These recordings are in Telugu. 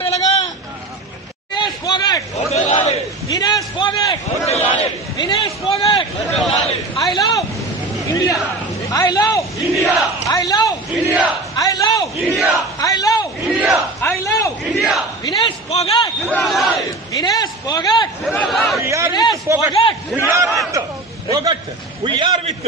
Dinesh Phogat. Dinesh Phogat. Dinesh Phogat. I love India. I love India. I love India. I love India. I love India. I love India. Dinesh Phogat. Dinesh Phogat. We are with Phogat. We are with Phogat. We are with.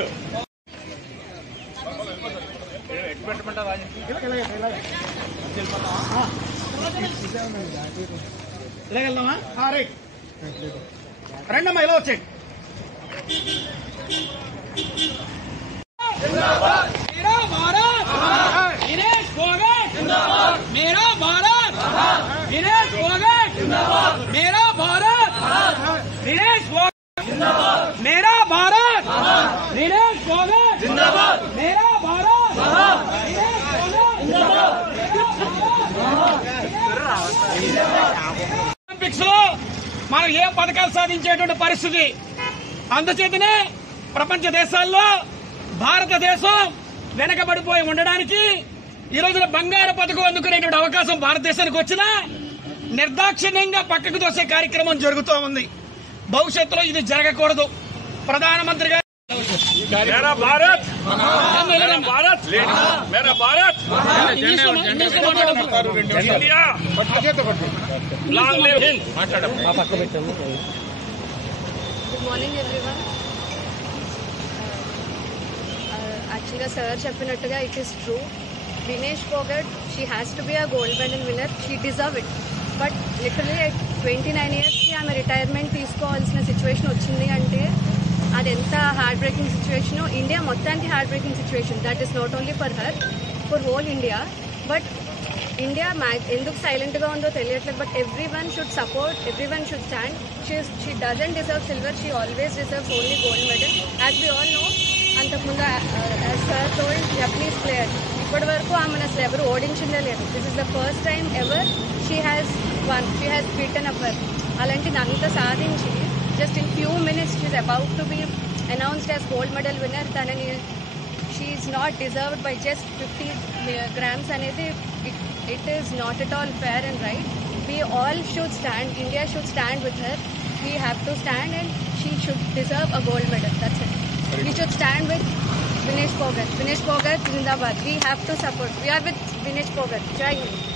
ఇలాగెళ్దామా? రైట్ రండమ్మా, ఇలా వచ్చేయండి. मेरा भारत दिनेश फोगट मेरा भारत दिनेश फोगट मेरा भारत दिनेश फोगट मेरा भारत दिनेश फोगट मेरा भारत ఒలింపిక్స్ లో మనం ఏ పథకాలు సాధించేటువంటి పరిస్థితి. అందుచేతనే ప్రపంచ దేశాల్లో భారతదేశం వెనకబడిపోయి ఉండడానికి ఈ రోజున బంగారు పథకం అందుకునేటువంటి అవకాశం భారతదేశానికి వచ్చినా నిర్దాక్షిణ్యంగా పక్కకు తోసే కార్యక్రమం జరుగుతూ ఉంది. భవిష్యత్తులో ఇది జరగకూడదు. ప్రధానమంత్రి గారు मेरा भारत मेरा भारत मेरा Bharat India long live Hind. Good morning everyone. Actually sir cheppinattuga it is true. Dinesh Phogat, she has to be a gold medal winner. She deserve it. But literally at 29 years ki ఆమె రిటైర్మెంట్ తీసుకోవాల్సిన సిచ్యువేషన్ వచ్చింది అంటే అది ఎంత హార్ట్ బ్రేకింగ్ సిచ్యువేషన్. ఇండియా మొత్తానికి heart breaking situation. That is not only for her, for whole India. But India ఎందుకు సైలెంట్గా ఉందో తెలియట్లేదు. But every one should support, every one should stand. She doesn't deserve silver, she always deserves only gold medal. As we all know, అంతకుముందు as sir told Japanese player ఇప్పటి వరకు ఆమెను అసలు ఎవరు ఓడించిందే లేదు. This is the first time ever she has one, she has beaten up her. అలాంటిది అంత సాధించి just in few minutes she is about to be announced as gold medal winner. Thanani, she is not deserved by just 50 grams anedi. It is not at all fair and right. We all should stand, India should stand with her. We have to stand and she should deserve a gold medal. That's it. We should stand with Dinesh Phogat. Dinesh Phogat zindabad. We have to support. We are with Dinesh Phogat. Jai Hind.